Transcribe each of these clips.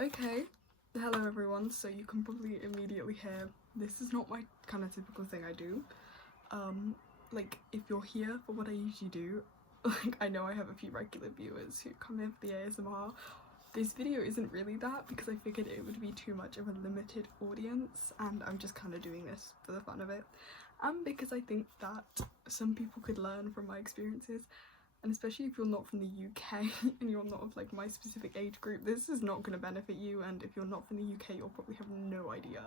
Okay, hello everyone. So you can probably immediately hear this is not my kind of typical thing I do. Like if you're here for what I usually do, like I know I have a few regular viewers who come in for the ASMR. This video isn't really that because I figured it would be too much of a limited audience and I'm just kind of doing this for the fun of it. Because I think that some people could learn from my experiences, and especially if you're not from the UK and you're not of like my specific age group, this is not going to benefit you, and if you're not from the UK you'll probably have no idea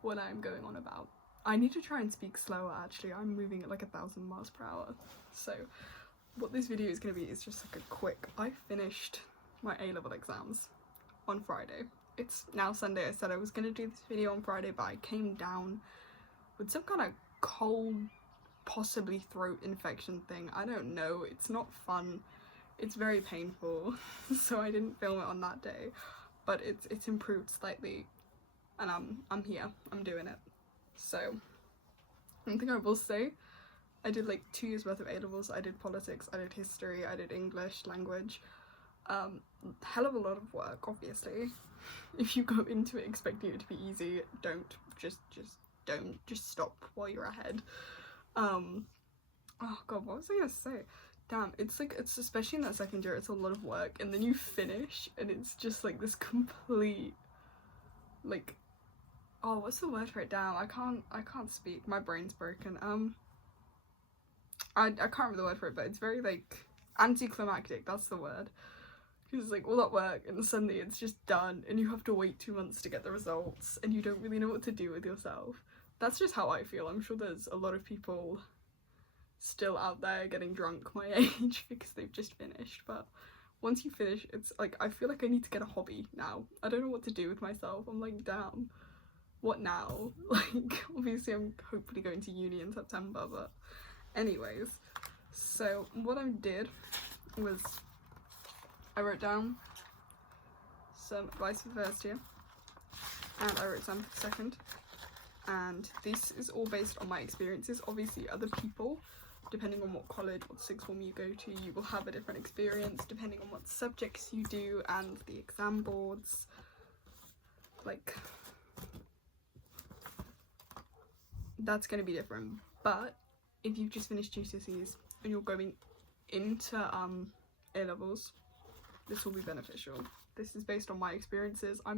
what I'm going on about. I need to try and speak slower actually, I'm moving at like 1,000 miles per hour. So what this video is going to be is just like a quick, I finished my A-level exams on Friday. It's now Sunday. I said I was going to do this video on Friday, but I came down with some kind of cold, possibly throat infection thing. I don't know, it's not fun, it's very painful. So I didn't film it on that day, but it's improved slightly and I'm here, I'm doing it. So one thing I will say, I did like 2 years worth of A-levels. I did politics, I did history, I did English language. Hell of a lot of work, obviously. If you go into it expecting it to be easy, don't. Just stop while you're ahead. Oh god, what was I gonna say? Damn, it's especially in that second year, it's a lot of work, and then you finish and it's just like this complete, like, oh, what's the word for it? Damn, I can't speak, my brain's broken. I can't remember the word for it, but it's very like anticlimactic, that's the word. Because it's like all that work and suddenly it's just done and you have to wait 2 months to get the results and you don't really know what to do with yourself. That's just how I feel. I'm sure there's a lot of people still out there getting drunk my age because they've just finished, but once you finish, it's like I feel like I need to get a hobby now. I don't know what to do with myself. I'm like, damn, what now? Like, obviously I'm hopefully going to uni in September, but anyways, so what I did was I wrote down some advice for the first year and I wrote some for the second, and this is all based on my experiences. Obviously other people, depending on what college, what sixth form you go to, you will have a different experience depending on what subjects you do and the exam boards. Like, that's going to be different. But if you've just finished GCSEs and you're going into A-levels, this will be beneficial. This is based on my experiences. I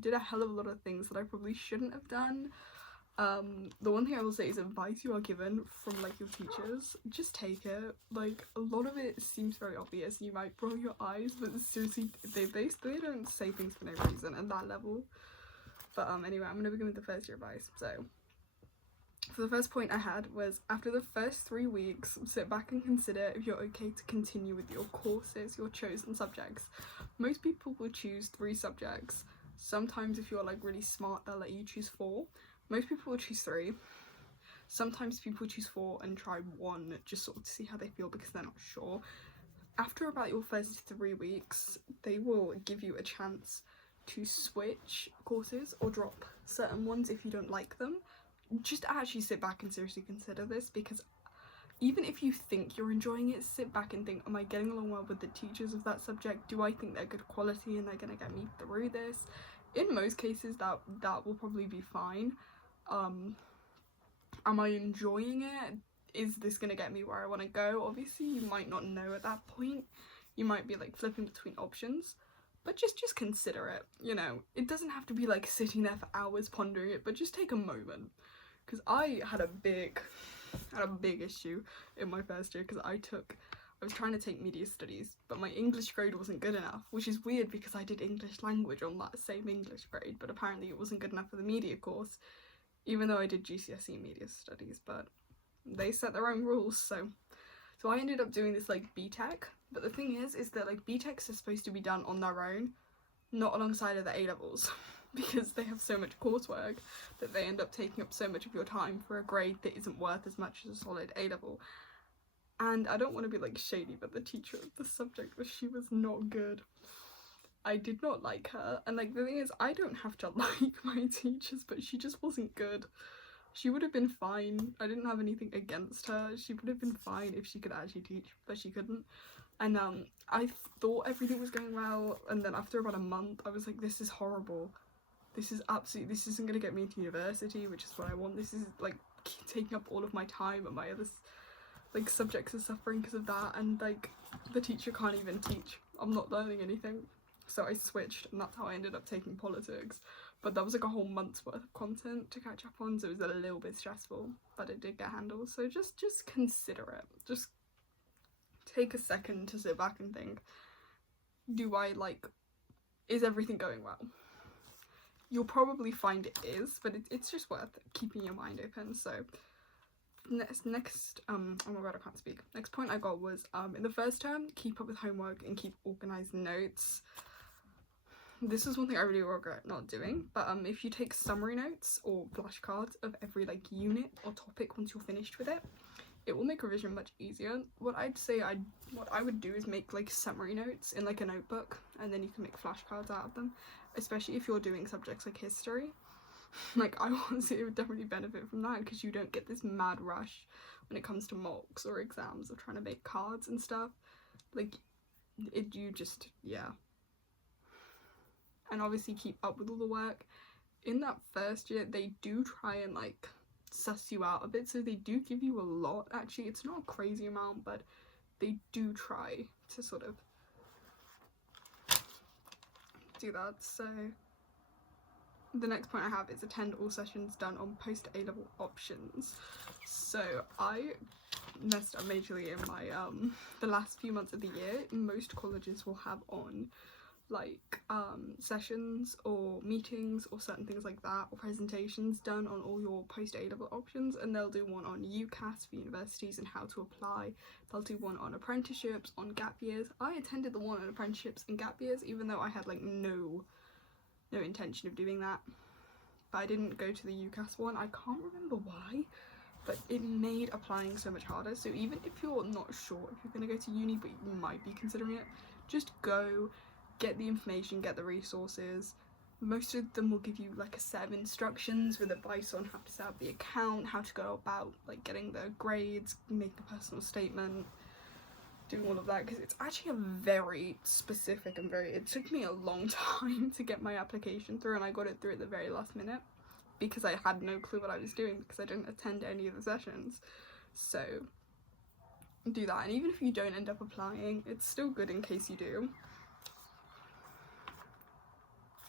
did a hell of a lot of things that I probably shouldn't have done. The one thing I will say is advice you are given from like your teachers, just take it. Like, a lot of it seems very obvious and you might roll your eyes, but seriously they don't say things for no reason at that level. But anyway, I'm gonna begin with the first year advice. So for the first point I had was, after the first 3 weeks, sit back and consider if you're okay to continue with your courses, your chosen subjects. Most people will choose 3 subjects. Sometimes if you're like really smart, they'll let you choose 4. Most people will choose 3. Sometimes people choose 4 and try 1 just sort of to see how they feel because they're not sure. After about your first 3 weeks, they will give you a chance to switch courses or drop certain ones if you don't like them. Just actually sit back and seriously consider this, because even if you think you're enjoying it, sit back and think, am I getting along well with the teachers of that subject? Do I think they're good quality and they're going to get me through this? In most cases that will probably be fine. Am I enjoying it? Is this going to get me where I want to go? Obviously you might not know at that point. You might be like flipping between options, but just consider it, you know. It doesn't have to be like sitting there for hours pondering it, but just take a moment. Because I had a big issue in my first year, because I was trying to take media studies, but my English grade wasn't good enough, which is weird because I did English language on that same English grade, but apparently it wasn't good enough for the media course, even though I did GCSE media studies, but they set their own rules. So I ended up doing this like BTEC, but the thing is that like BTECs are supposed to be done on their own, not alongside of the A-levels, because they have so much coursework that they end up taking up so much of your time for a grade that isn't worth as much as a solid A-level. And I don't want to be like shady, but the teacher of the subject, she was not good. I did not like her, and like the thing is, I don't have to like my teachers, but she just wasn't good. She would have been fine. I didn't have anything against her. She would have been fine if she could actually teach, but she couldn't. And I thought everything was going well, and then after about a month I was like, this is horrible, this isn't gonna get me into university, which is what I want. This is like taking up all of my time, and my other like subjects are suffering because of that, and like the teacher can't even teach. I'm not learning anything. So I switched, and that's how I ended up taking politics. But that was like a whole month's worth of content to catch up on, so it was a little bit stressful, but it did get handled. So just consider it. Just take a second to sit back and think, is everything going well? You'll probably find it is, but it's just worth keeping your mind open. So next oh my god, I can't speak. Next point I got was, in the first term, keep up with homework and keep organised notes. This is one thing I really regret not doing, but if you take summary notes or flashcards of every like unit or topic once you're finished with it, it will make revision much easier. What I would do is make like summary notes in like a notebook, and then you can make flashcards out of them, especially if you're doing subjects like history. Like, I want to say it would definitely benefit from that, because you don't get this mad rush when it comes to mocks or exams of trying to make cards and stuff. Like, yeah. And obviously keep up with all the work. In that first year, they do try and like suss you out a bit, so they do give you a lot. Actually, it's not a crazy amount, but they do try to sort of do that. So the next point I have is attend all sessions done on post A-level options. So I messed up majorly in my the last few months of the year. Most colleges will have on like sessions or meetings or certain things like that, or presentations done on all your post A-level options, and they'll do one on UCAS for universities and how to apply. They'll do one on apprenticeships, on gap years. I attended the one on apprenticeships and gap years, even though I had like no intention of doing that, but I didn't go to the UCAS one. I can't remember why, but it made applying so much harder. So even if you're not sure if you're going to go to uni, but you might be considering it, just go, get the information, get the resources. Most of them will give you like a set of instructions with advice on how to set up the account, how to go about like getting the grades, make a personal statement, doing all of that, because it's actually a very specific and it took me a long time to get my application through, and I got it through at the very last minute because I had no clue what I was doing, because I didn't attend any of the sessions. So do that, and even if you don't end up applying, it's still good in case you do.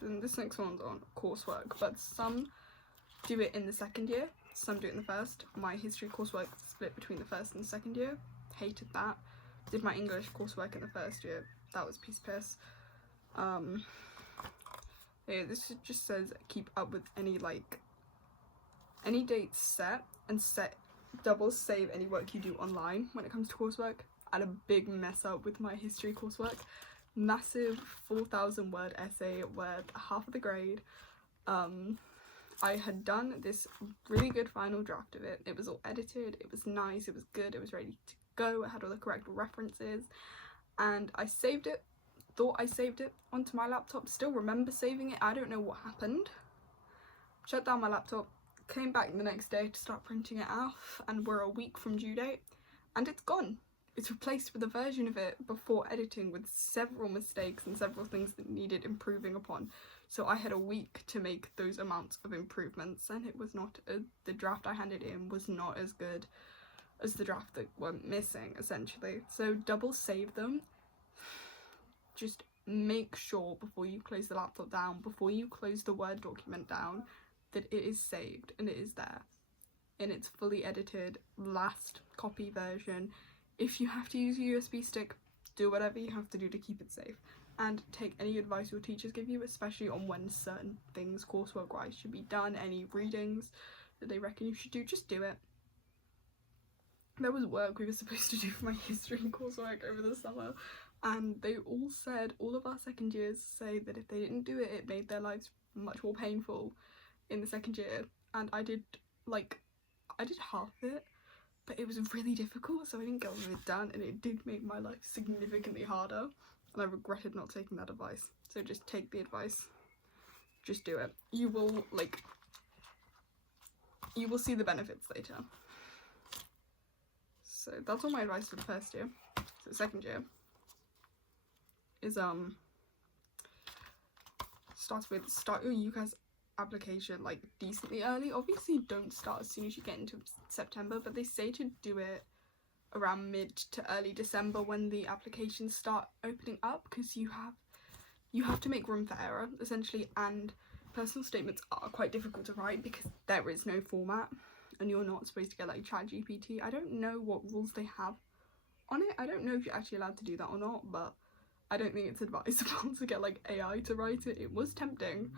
And this next one's on coursework, but some do it in the second year, some do it in the first. My history coursework split between the first and the second year. Hated that. Did my English coursework in the first year. That was piss. Yeah, this just says keep up with any dates set, and double save any work you do online when it comes to coursework. I had a big mess up with my history coursework. Massive 4,000 word essay worth half of the grade. I had done this really good final draft of it. It was all edited, it was nice, it was good, it was ready to go, it had all the correct references, and I saved it, thought I saved it onto my laptop, still remember saving it. I don't know what happened. Shut down my laptop, came back the next day to start printing it off, and we're a week from due date, and it's gone. It's replaced with a version of it before editing with several mistakes and several things that needed improving upon. So I had a week to make those amounts of improvements, and it was not, the draft I handed in was not as good as the draft that went missing, essentially. So double save them. Just make sure before you close the laptop down, before you close the Word document down, that it is saved and it is there in its fully edited last copy version. If you have to use a USB stick, do whatever you have to do to keep it safe, and take any advice your teachers give you, especially on when certain things coursework wise should be done. Any readings that they reckon you should do, just do it. There was work we were supposed to do for my history coursework over the summer, and they all said, all of our second years say that if they didn't do it, it made their lives much more painful in the second year. And I did half of it, but it was really difficult, so I didn't get all of it done, and it did make my life significantly harder, and I regretted not taking that advice. So just take the advice, just do it. You will see the benefits later. So that's all my advice for the first year. So the second year, is starts with start your UCAS application like decently early. Obviously don't start as soon as you get into September, but they say to do it around mid to early December when the applications start opening up, because you have to make room for error essentially, and personal statements are quite difficult to write because there is no format and you're not supposed to get like ChatGPT. I don't know what rules they have on it. I don't know if you're actually allowed to do that or not, but I don't think it's advisable to get like AI to write it. It was tempting,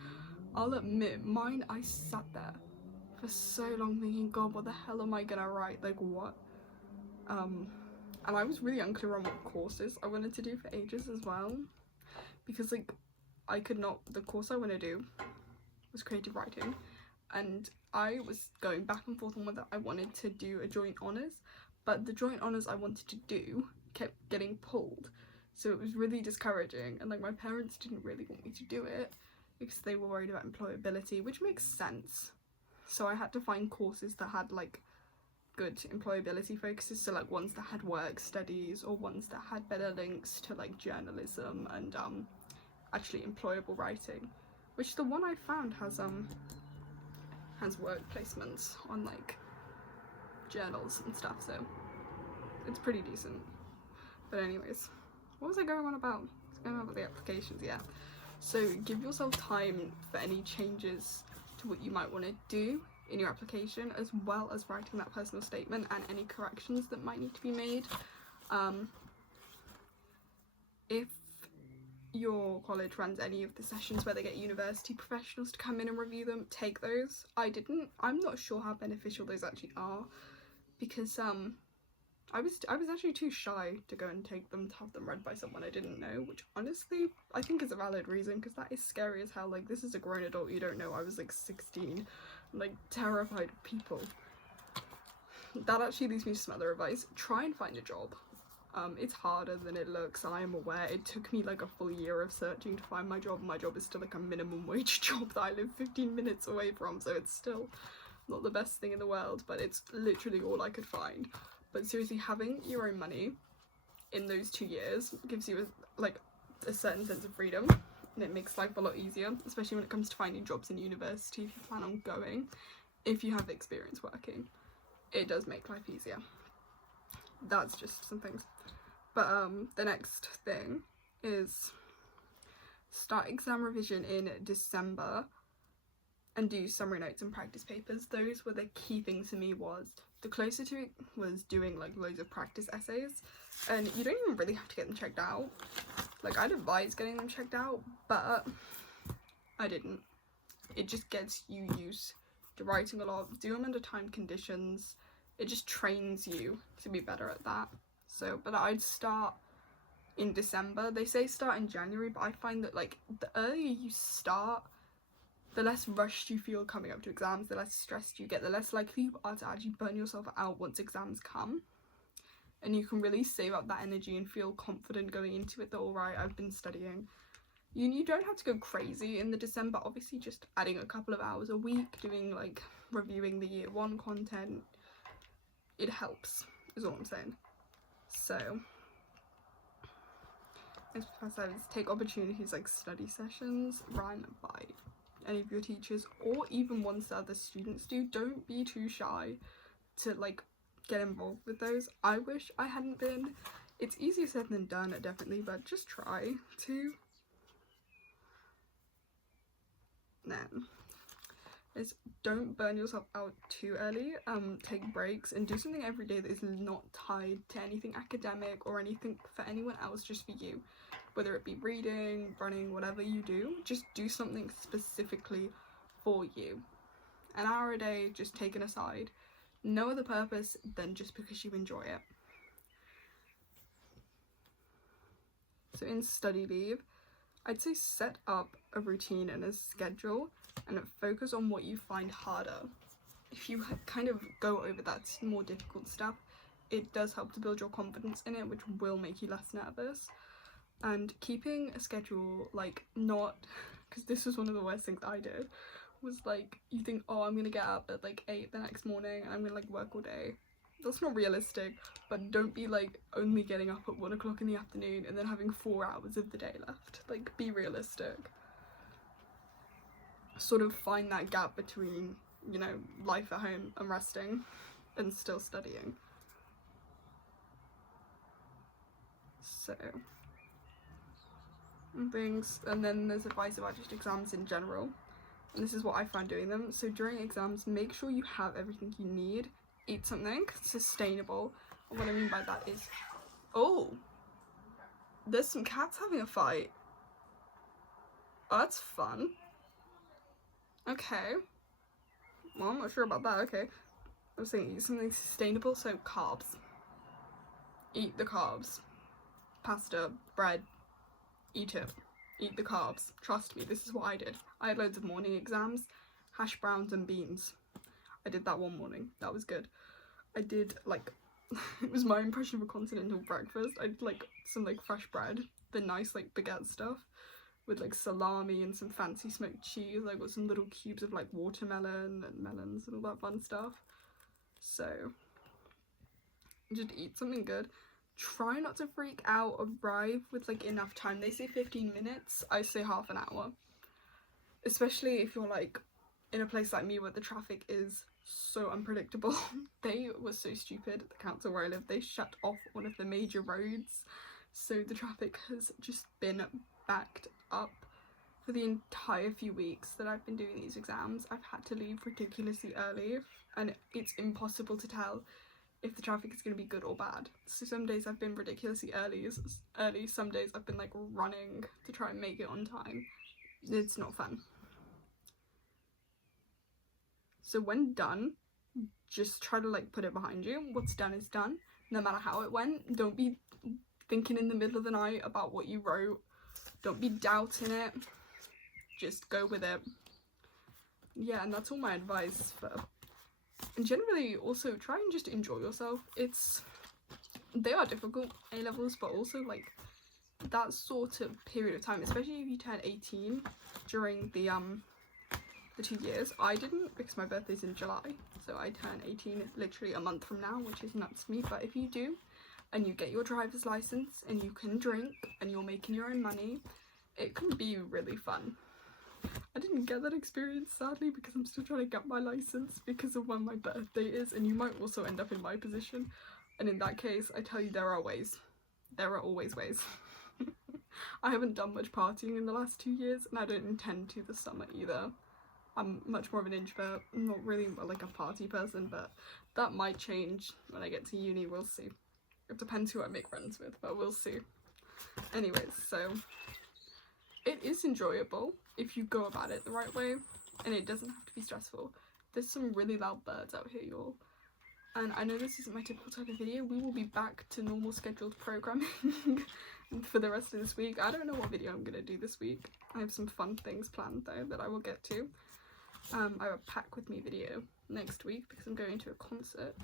I'll admit. Mine, I sat there for so long thinking, God, what the hell am I gonna write? Like what? And I was really unclear on what courses I wanted to do for ages as well, because like I could not, the course I want to do was creative writing, and I was going back and forth on whether I wanted to do a joint honours, but the joint honours I wanted to do kept getting pulled, so it was really discouraging, and like my parents didn't really want me to do it because they were worried about employability, which makes sense. So I had to find courses that had like good employability focuses, so like ones that had work studies or ones that had better links to like journalism and actually employable writing, which the one I found has work placements on like journals and stuff, so it's pretty decent. But anyways, what was I going on about? I was going on about the applications, yeah. So give yourself time for any changes to what you might want to do in your application, as well as writing that personal statement and any corrections that might need to be made. If your college runs any of the sessions where they get university professionals to come in and review them, take those. I'm not sure how beneficial those actually are, because I was actually too shy to go and take them, to have them read by someone I didn't know, which honestly I think is a valid reason, because that is scary as hell. Like, this is a grown adult you don't know. I was like 16, like terrified of people. That actually leads me to some other advice. Try and find a job. It's harder than it looks, I am aware. It took me like a full year of searching to find my job. My job is still like a minimum wage job that I live 15 minutes away from, so it's still not the best thing in the world, but it's literally all I could find. But seriously, having your own money in those 2 years gives you a certain sense of freedom, and it makes life a lot easier, especially when it comes to finding jobs in university if you plan on going. If you have experience working, it does make life easier. That's just some things. But the next thing is start exam revision in December and do summary notes and practice papers. Those were the key things for me. Was the closer to it was doing like loads of practice essays, and you don't even really have to get them checked out. Like, I'd advise getting them checked out, but I didn't. It just gets you used to writing a lot. Do them under time conditions. It just trains you to be better at that. So, but I'd start in December. They say start in January, but I find that like the earlier you start, the less rushed you feel coming up to exams, the less stressed you get, the less likely you are to actually burn yourself out once exams come. And you can really save up that energy and feel confident going into it that, alright, I've been studying. You don't have to go crazy in the December, obviously just adding a couple of hours a week, doing like reviewing the year 1 content, it helps, is all I'm saying. So, next is take opportunities like study sessions run by any of your teachers, or even ones that other students do. Don't be too shy to like get involved with those. I wish I hadn't been. It's easier said than done, definitely, but just try to. Then is don't burn yourself out too early. Take breaks and do something every day that is not tied to anything academic or anything for anyone else, just for you. Whether it be reading, running, whatever you do, just do something specifically for you. An hour a day just taken aside, no other purpose than just because you enjoy it. So in study leave, I'd say set up a routine and a schedule and focus on what you find harder. If you kind of go over that more difficult stuff, it does help to build your confidence in it, which will make you less nervous. And keeping a schedule, like, not, because this was one of the worst things I did, was like, you think, oh, I'm gonna get up at like 8 the next morning and I'm gonna like work all day. That's not realistic, but don't be like only getting up at 1 o'clock in the afternoon and then having 4 hours of the day left. Like, be realistic. Sort of find that gap between, you know, life at home and resting and still studying. So, and things, and then there's advice about just exams in general. And this is what I find doing them. So during exams, make sure you have everything you need. Eat something sustainable. And what I mean by that is, oh, there's some cats having a fight. Oh, that's fun. Okay. Well, I'm not sure about that. Okay. I was saying eat something sustainable, so carbs. Eat the carbs. Pasta, bread, eat it. Eat the carbs. Trust me, this is what I did. I had loads of morning exams, hash browns and beans. I did that one morning. That was good. I did, like, it was my impression of a continental breakfast. I did, like, some, like, fresh bread, the nice, like, baguette stuff, with, like, salami and some fancy smoked cheese. I got some little cubes of, like, watermelon and melons and all that fun stuff. So, just eat something good. Try not to freak out. Arrive with, like, enough time. They say 15 minutes. I say half an hour. Especially if you're, like, in a place like me where the traffic is so unpredictable. They were so stupid, the council where I live. They shut off one of the major roads, so the traffic has just been backed up for the entire few weeks that I've been doing these exams. I've had to leave ridiculously early, and it's impossible to tell if the traffic is going to be good or bad. So some days I've been ridiculously early, some days I've been like running to try and make it on time. It's not fun. So when done, just try to like put it behind you. What's done is done, no matter how it went. Don't be thinking in the middle of the night about what you wrote. Don't be doubting it. Just go with it. Yeah, and that's all my advice for. And generally, also try and just enjoy yourself. They are difficult, A-levels, but also like that sort of period of time, especially if you turn 18 during the 2 years. I didn't because my birthday's in July, so I turn 18 literally a month from now, which is nuts to me. But if you do, and you get your driver's license, and you can drink, and you're making your own money, it can be really fun. I didn't get that experience, sadly, because I'm still trying to get my license because of when my birthday is, and you might also end up in my position. And in that case, I tell you, there are ways. There are always ways. I haven't done much partying in the last 2 years, and I don't intend to this summer either. I'm much more of an introvert. I'm not really like a party person, but that might change when I get to uni. We'll see. It depends who I make friends with, but we'll see. Anyways, so it is enjoyable if you go about it the right way, and it doesn't have to be stressful. There's some really loud birds out here, y'all. And I know this isn't my typical type of video. We will be back to normal scheduled programming for the rest of this week. I don't know what video I'm going to do this week. I have some fun things planned though that I will get to. I have a pack with me video next week because I'm going to a concert.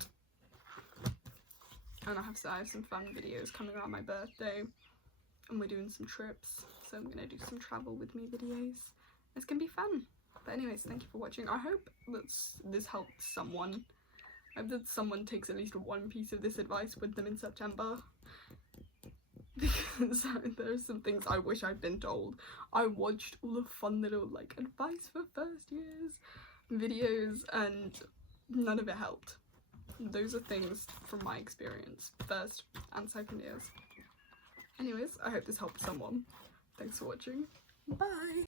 And I have some fun videos coming around my birthday. And we're doing some trips. So I'm going to do some travel with me videos. It's going to be fun. But anyways, thank you for watching. I hope that this helped someone. I hope that someone takes at least one piece of this advice with them in September. Because there's some things I wish I'd been told. I watched all the fun little like advice for first years videos and none of it helped. Those are things from my experience, first and second years. Anyways, I hope this helped someone. Thanks for watching. Bye!